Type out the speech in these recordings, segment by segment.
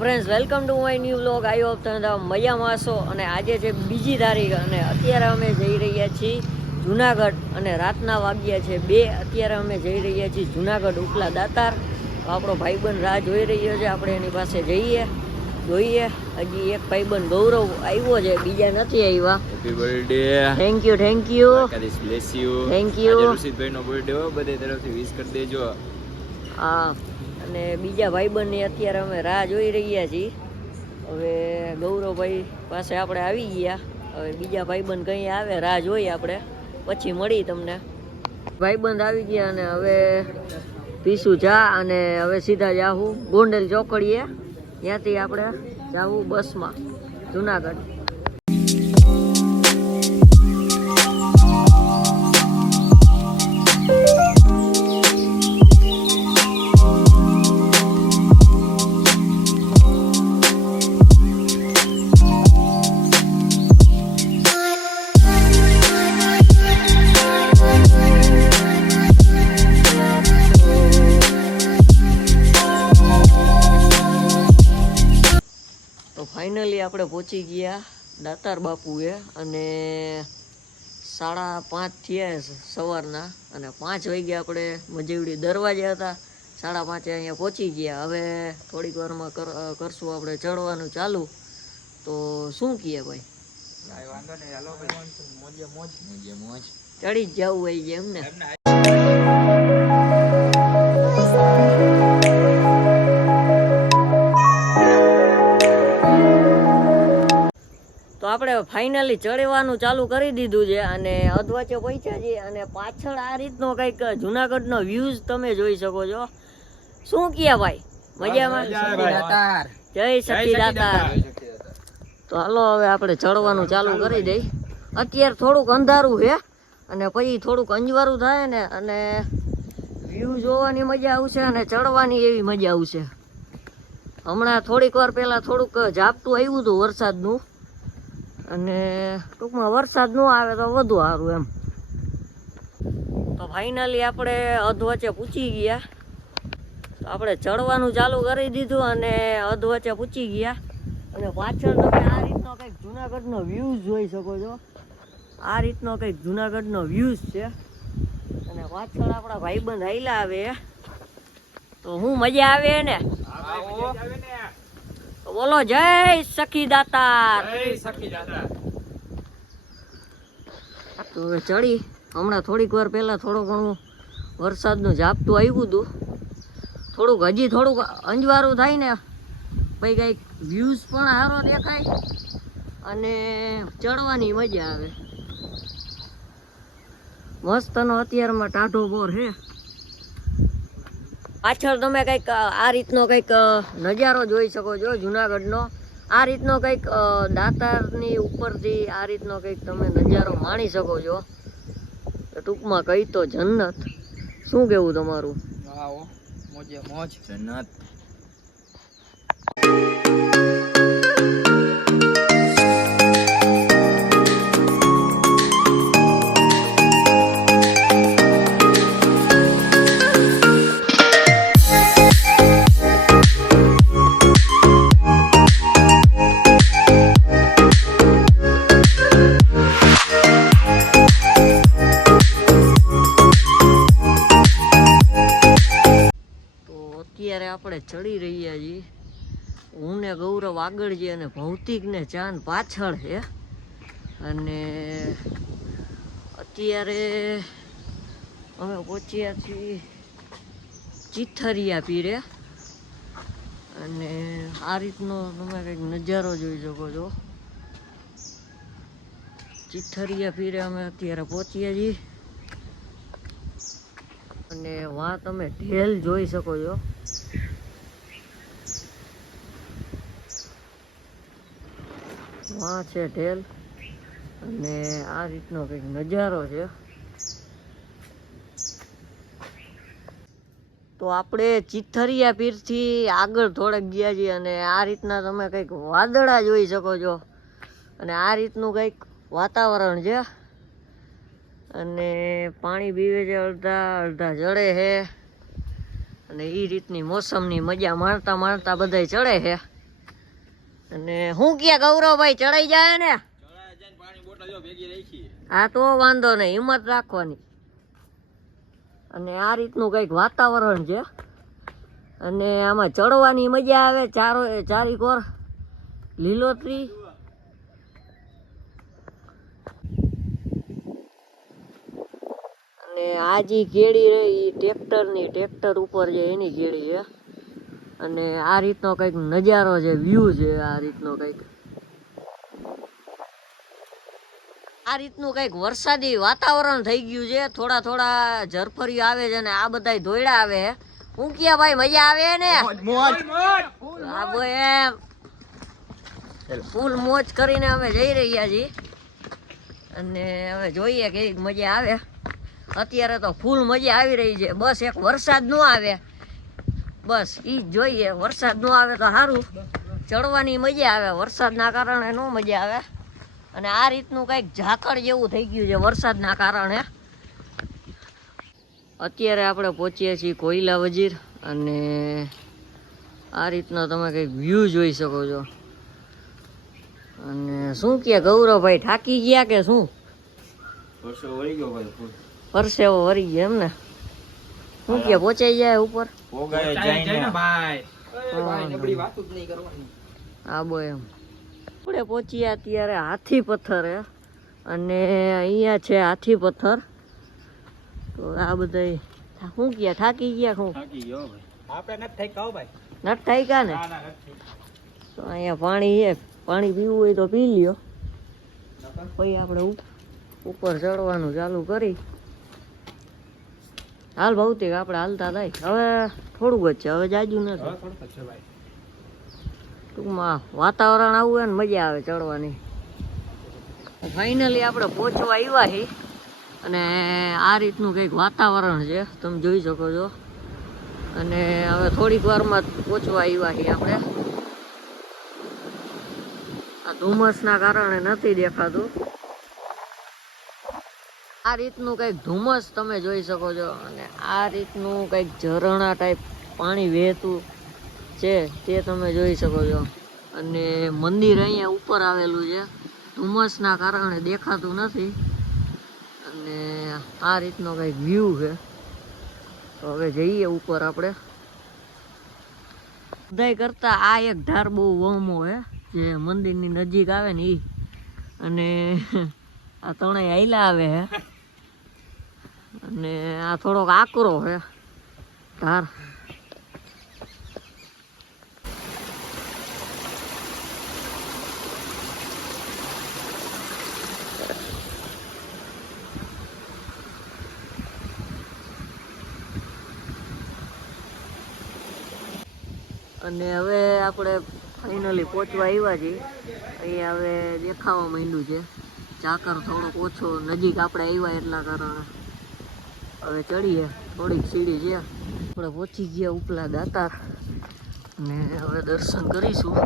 Friends welcome to my new vlog. I hope તમે મજામાં હશો. અને આજે છે 2જી તારીખ અને અત્યારે અમે જઈ રહ્યા છીએ જુનાગઢ અને રાતના વાગ્યા છે 2. અત્યારે અમે જઈ રહ્યા છીએ જુનાગઢ ઉપલા દાતાર. આપણો ભાઈબંધ રાહ જોઈ રહ્યો છે, આપણે એની પાસે જોઈએ. હજી એક ભાઈબંધ ગૌરવ આવ્યો છે, બીજા નથી આવ્યા. Happy birthday. Thank you thank you bless you. Thank you. ઋષિતભાઈ નો બર્થડે હો, બધે તરફથી વિશ કરી દેજો. હા, અને બીજા ભાઈબંધની અત્યારે અમે રાહ જોઈ રહ્યા છીએ. હવે ગૌરવભાઈ પાસે આપણે આવી ગયા. હવે બીજા ભાઈબંધ કઈ આવે રાહ જોઈએ આપણે, પછી મળી તમને. ભાઈબંધ આવી ગયા અને હવે પીશું ચા અને હવે સીધા જાહું ગોંડલ ચોકડીએ. ત્યાંથી આપણે જાવું બસમાં જુનાગઢ. ફાઇનલી આપણે પહોંચી ગયા દાતાર બાપુએ અને 5:30 થયા સવારના અને 5 વાગ્યા આપણે મજેવડી દરવાજે હતા. 5:30 અહીંયા પહોંચી ગયા. હવે થોડીક વારમાં કરશું આપણે ચડવાનું ચાલુ. તો શું કહે ભાઈ? ચડી જ જવું હોય છે એમને. તો આપણે ફાઇનલી ચડવાનું ચાલુ કરી દીધું છે અને અધવચ્ચે પહોંચ્યા છીએ અને પાછળ આ રીતનો કંઈક જુનાગઢનો વ્યૂઝ તમે જોઈ શકો છો. શું કહે ભાઈ? મજામાં? જય સખી દાતાર. તો હાલો હવે આપણે ચડવાનું ચાલુ કરી દઈ. અત્યારે થોડુંક અંધારું છે અને પછી થોડુંક અંજવારું થાય ને અને વ્યૂ જોવાની મજા આવશે અને ચડવાની એવી મજા આવશે. હમણાં થોડીક વાર પહેલાં થોડુંક ઝાપટું આવ્યું હતું વરસાદનું, અને ટૂંકમાં વરસાદ ન આવે તો વધુ સારું એમ. તો ફાઇનલી આપણે અધવચ્ચે પૂછી ગયા. તો આપણે ચડવાનું ચાલુ કરી દીધું અને અધવચ્ચે પૂછી ગયા. અને પાછળ તમે આ રીતનો કંઈક જુનાગઢનો વ્યૂઝ જોઈ શકો છો. આ રીતનો કંઈક જુનાગઢનો વ્યૂઝ છે અને પાછળ આપણા ભાઈબંધ હાઈલા આવે. તો હું મજા આવે ને? બોલો જય સખી દાતાર. તો હવે ચડી. હમણાં થોડીક વાર પહેલા થોડું ઘણું વરસાદનું ઝાપટું આવ્યું હતું. હજી થોડુંક અંજવારું થાય ને પછી કંઈક વ્યૂઝ પણ સારો દેખાય અને ચડવાની મજા આવે. મસ્તનો અત્યારમાં ટાઢો બોર છે. પાછળ તમે કંઈક આ રીતનો કંઈક નજારો જોઈ શકો છો જુનાગઢનો. આ રીતનો કંઈક દાતારની ઉપરથી આ રીતનો કંઈક તમે નજારો માણી શકો છો. ટૂંકમાં કહી તો જન્નત. શું કેવું તમારું? મોજે મોજ જન્નત. આપણે ચડી રહ્યા છીએ. હું ને ગૌરવ આગળ છે અને ભૌતિક ને ચાંદ પાછળ છે. અને અત્યારે અમે પહોંચ્યા છીએ ચીથરિયા પીરે. અને આ રીતનો તમે કંઈક નજારો જોઈ શકો છો. ચીથરિયા પીરે અમે અત્યારે પહોંચ્યા છીએ અને વાં તમે ઢેલ જોઈ શકો છો. વાં છે ઢેલ અને આ રીતનો કંઈક નજારો છે. તો આપણે ચીથરિયા પીરથી આગળ થોડેક ગયા છીએ અને આ રીતના તમે કંઈક વાદળા જોઈ શકો છો અને આ રીતનું કંઈક વાતાવરણ છે. અને પાણી પીવે છે, અડધા જડે છે અને એ રીતની મોસમની મજા માણતા બધાય ચડે છે. અને હું કે ગૌરવભાઈ ચડાઈ જાય ને? હા તો વાંધો નહીં, હિંમત રાખવાની. અને આ રીતનું કંઈક વાતાવરણ છે અને આમાં ચડવાની મજા આવે. ચારેકોર લીલોતરી. અને આ જે કેળી રહી એ ટ્રેક્ટર ઉપર છે એની કેળી છે. અને આ રીતનો કંઈક નજારો છે, વ્યૂ છે આ રીતનો કંઈક. આ રીતનું કંઈક વરસાદી વાતાવરણ થઈ ગયું છે. થોડા ઝરફરીઓ આવે છે અને આ બધા ધોયડા આવે છે. હું ક્યાં ભાઈ મજા આવે ને? હા ભાઈ એમ ફૂલ મોજ કરીને અમે જઈ રહ્યા છીએ. અને હવે જોઈએ કેવી મજા આવે. અત્યારે તો ફૂલ મજા આવી રહી છે. બસ એક વરસાદ ન આવે, બસ ઈ જ જોઈએ. વરસાદ ન આવે તો સારું, ચડવાની મજા આવે. વરસાદના કારણે ન મજા આવે. અને આ રીતનું કંઈક ઝાકળ જેવું થઈ ગયું છે વરસાદના કારણે. અત્યારે આપણે પહોંચીએ છીએ કોયલા વજીર. અને આ રીતનો તમે કંઈક વ્યૂ જોઈ શકો છો. અને શું કે ગૌરવભાઈ થાકી ગયા કે શું? પરસેવો વળી ગયો એમ ને? શું કે પહોંચાઈ જાય ઉપર? હા બો એમ. આપણે પહોંચ્યા અત્યારે હાથી પથ્થર અને અહીંયા છે હાથી પથ્થર. તો આ બધા શું ગયા? થાકી ગયા? શું નથી થાક્યા ને? તો અહીંયા પાણી છે, પાણી પીવું હોય તો પી લ્યો. પછી આપણે ઉપર ચડવાનું ચાલુ કરી. હાલ ભૌતિક આપણે હાલતા થાય. હવે થોડુંક જ છે, હવે જાજુ નથી. ટૂંકમાં વાતાવરણ આવું હોય ને મજા આવે ચડવાની. ફાઇનલી આપણે પહોંચવા આવ્યા છીએ અને આ રીતનું કંઈક વાતાવરણ છે, તમે જોઈ શકો છો. અને હવે થોડીક વારમાં પહોંચવા આવ્યા છીએ આપણે. આ ધુમ્મસના કારણે નથી દેખાતું. આ રીતનું કંઈક ધુમ્મસ તમે જોઈ શકો છો. અને આ રીતનું કંઈક ઝરણા ટાઈપ પાણી વહેતું છે તે તમે જોઈ શકો છો. અને મંદિર અહીંયા ઉપર આવેલું છે, ધુમ્મસના કારણે દેખાતું નથી. અને આ રીતનો કંઈક વ્યૂ છે. તો હવે જઈએ ઉપર આપણે. બધાય કરતા આ એક ધાર બહુ વહમો છે જે મંદિરની નજીક આવે ને એ. અને આ ત્રણેય હાઈલા આવે છે. અને આ થોડોક આકરો છે ધાર. અને હવે આપણે ફાઇનલી પહોંચવા આવ્યા છીએ. અહીંયા હવે દેખાવા માંડ્યું છે ઝાકર થોડોક ઓછો નજીક આપણે આવ્યા એટલા કારણે. હવે ચડીએ, થોડીક સીડી છે. આપણે પહોંચી ગયા ઉપલા દાતાર ને હવે દર્શન કરીશું.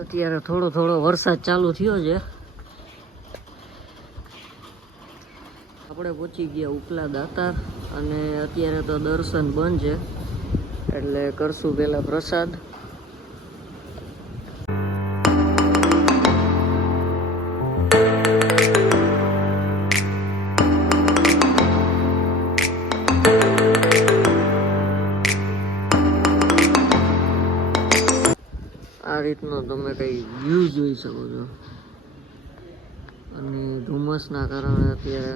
અત્યારે થોડો વરસાદ ચાલુ થયો છે. આપણે પહોંચી ગયા ઉપલા દાતાર અને અત્યારે તો દર્શન બંધ છે, એટલે કરશું પેલા પ્રસાદ. આ રીતનો તમે કઈ વ્યૂ જોઈ શકો છો. અને ધુમ્મસના કારણે અત્યારે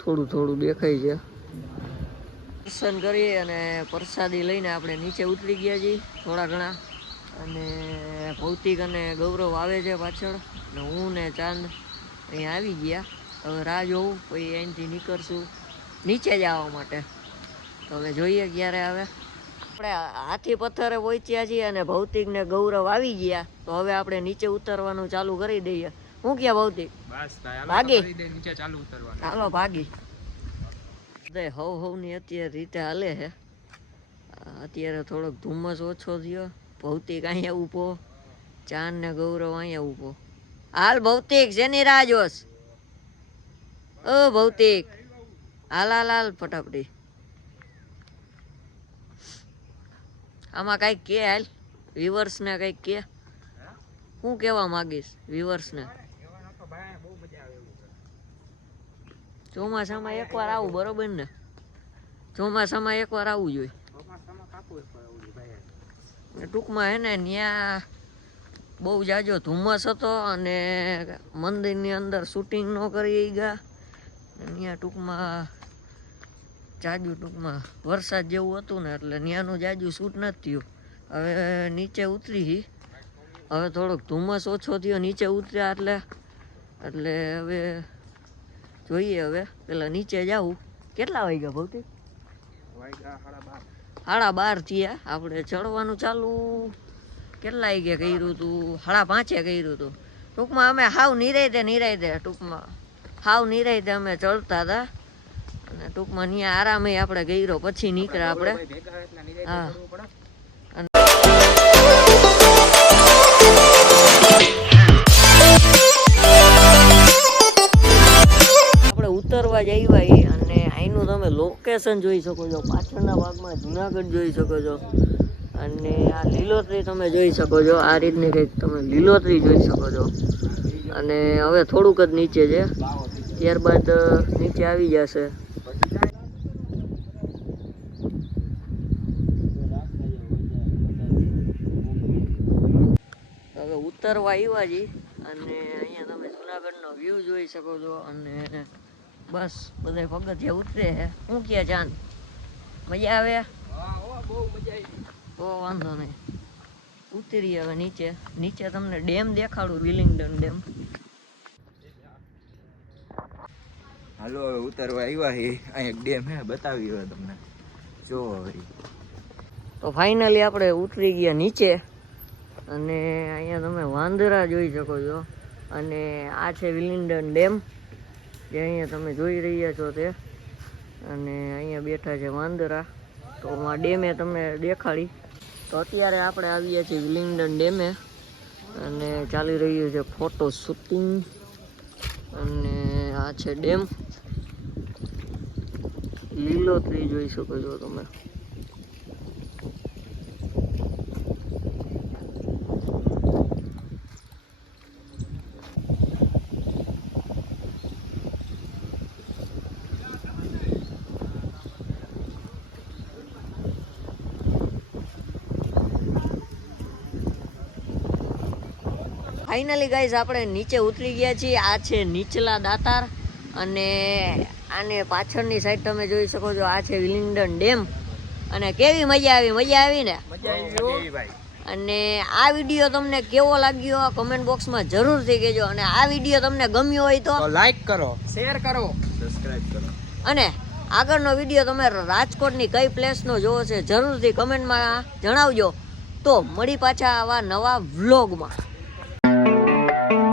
થોડું દેખાય છે. દર્શન કરી અને પ્રસાદી લઈને આપણે નીચે ઉતરી ગયા છીએ થોડા ઘણા. અને ભૌતિક અને ગૌરવ આવે છે પાછળ, ને હું ને ચાંદ અહીંયા આવી ગયા. હવે રાહ જોઉં, પછી અહીંથી નીકળશું નીચે જવા માટે. તો હવે જોઈએ ક્યારે આવે. આપણે હાથી પથ્થરે પહોંચ્યા છીએ અને ભૌતિક ને ગૌરવ આવી ગયા. તો હવે આપણે નીચે ઉતરવાનું ચાલુ કરી દઈએ. હું ક્યાં ભૌતિક? ભાગી નીચે ચાલુ ઉતરવાનું. ચાલો ભાગી. હવની અત્યારે રીતે હાલે છે. અત્યારે થોડોક ધુમ્મસ ઓછો થયો. ભૌતિક અહીંયા ઊભો, ચાંદ ને ગૌરવ અહીંયા ઊભો. હાલ ભૌતિક, જેની રાહ જોશ? ઓ ભૌતિક, હાલ ફટાફટી. આમાં કઈક કે હાલ. વ્યુઅર્સ ને કઈક કે શું કહેવા માંગીશ વ્યુઅર્સ ને? ચોમાસામાં એકવાર આવું બરોબર ને? ચોમાસામાં એકવાર આવવું જોઈએ. ટૂંકમાં હે ને ત્યાં બહુ જાજો ધુમ્મસ હતો અને મંદિરની અંદર શૂટિંગ ન કરી ગયા. ત્યાં ટૂંકમાં વરસાદ જેવું હતું ને એટલે ત્યાંનું જાજુ શૂટ નથી થયું. હવે નીચે ઉતરી, હવે થોડોક ધુમ્મસ ઓછો થયો નીચે ઉતર્યા એટલે હવે જોઈએ. હવે પેલા નીચે જાવું. કેટલા વાગ્યા ભૌતિક? 12:30 થયા. આપણે ચડવાનું ચાલુ કેટલા વાગે કર્યું હતું? 5:30 કર્યું હતું. ટૂંકમાં અમે હાવ નિરાયતે ટૂંકમાં અમે ચડતા હતા અને ટૂંકમાં ત્યાં આરામે આપણે ગઈરો પછી નીકળ્યા આપણે. હા, આપણે ઉતરવા જ આવ્યા અને અહીંનું તમે લોકેશન જોઈ શકો છો. પાછળના ભાગમાં જુનાગઢ જોઈ શકો છો અને આ લીલોતરી તમે જોઈ શકો છો. આ રીતની કંઈક તમે લીલોતરી જોઈ શકો છો. અને હવે થોડુંક જ નીચે છે, ત્યારબાદ નીચે આવી જશે. હવે ઉતરવા આવ્યા જી અને અહીંયા તમે જુનાગઢનો વ્યૂ જોઈ શકો છો. અને બસ બધા પગથિયા ઉતરે છે. શું કે ચાંદ, મજા આવે? તો વાંધો નહીં, ઉતરી હવે નીચે તમને ડેમ દેખાડું, વિલિંગડન ડેમ. હાલો હવે ઉતરવા આવ્યા છે. અહીંયા એક ડેમ હે, બતાવી હવે તમને. જો હવે તો ફાઇનલી આપણે ઉતરી ગયા નીચે અને અહીંયા તમે વાંદરા જોઈ શકો છો. અને આ છે વિલિંગડન ડેમ જે અહીંયા તમે જોઈ રહ્યા છો તે. અને અહીંયા બેઠા છે વાંદરા. તો આ ડેમે તમને દેખાડી. તો અત્યારે આપણે આવીએ છીએ વિલિંગડન ડેમે અને ચાલી રહ્યું છે ફોટો શૂટિંગ. અને આ છે ડેમ, લીલોતરી જોઈ શકો છો તમે. ફાઇનલી ગાઈઝ આપણે નીચે ઉતરી ગયા છીએ. આ છે નીચલા દાતાર અને આને પાછળની સાઈડ તમે જોઈ શકો છો. આ છે વિલિંગડન ડેમ. અને કેવી મજા આવી ને? અને આ વિડીયો તમને કેવો લાગ્યો કમેન્ટ બોક્સમાં જરૂરથી કહેજો. અને આ વિડીયો તમને ગમ્યો હોય તો લાઈક કરો, શેર કરો, સબસ્ક્રાઇબ કરો. અને આગળનો વિડીયો તમે રાજકોટની કઈ પ્લેસનો જોવો છે જરૂરથી કમેન્ટમાં જણાવજો. તો મળી પાછા આવા નવા વ્લોગમાં.